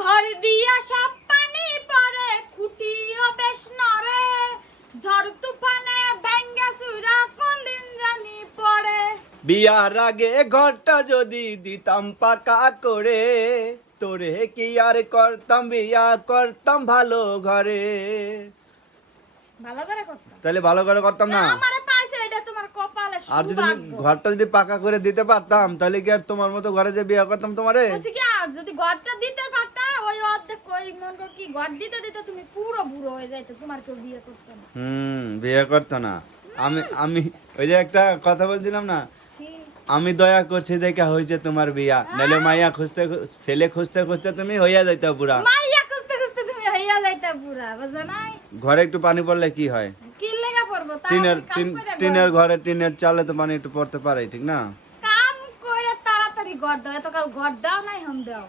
ঘর দিয়া সব পানি পড়ে খুঁটিও বেশ নরে ঝড় তুফানে ভেঙ্গে সুরা কোন দিন জানি পড়ে বিয়ার আগে ঘরটা যদি দিতাম পাকা করে তোরে কি আর করতাম বিয়া করতাম ভালো ঘরে ভালো করে করতাম তাহলে ভালো করে করতাম না আমারে পাইছে এটা তোমার কপালে আর যদি আমি সৌভাগ্য ঘরটা যদি পাকা করে দিতে পারতাম তাহলে কি আর তোমার মতো ঘরে যে বিয়ে করতাম তোমারে বলছি কি আর যদি ঘরটা দিতে পারতা ওই অর্ধেক কই মন কর কি ঘর দিতে দিতে তুমি পুরো বুড়ো হয়ে যাইতো তোমার কেউ বিয়ে করতো না বিয়ে করতো না আমি আমি ওই যে একটা কথা বলছিলাম না কি? আমি দয়া করছি দেখা হয়েছে তোমার বিয়া নাহলে মাইয়া খুঁজতে ছেলে খুঁজতে খুঁজতে তুমি হইয়া যাইতা পুরা মাইয়া খুঁজতে খুঁজতে তুমি হইয়া যাইতা পুরা বুঝো নাই ঘরে একটু পানি পড়লে কি হয় কি লেগা পড়বো তাও টিনের ঘরে টিনের চালে তো পানি একটু পড়তে পারে ঠিক না কাম করে তাড়াতাড়ি ঘর দাও এতকাল ঘর দাও নাই হম দাও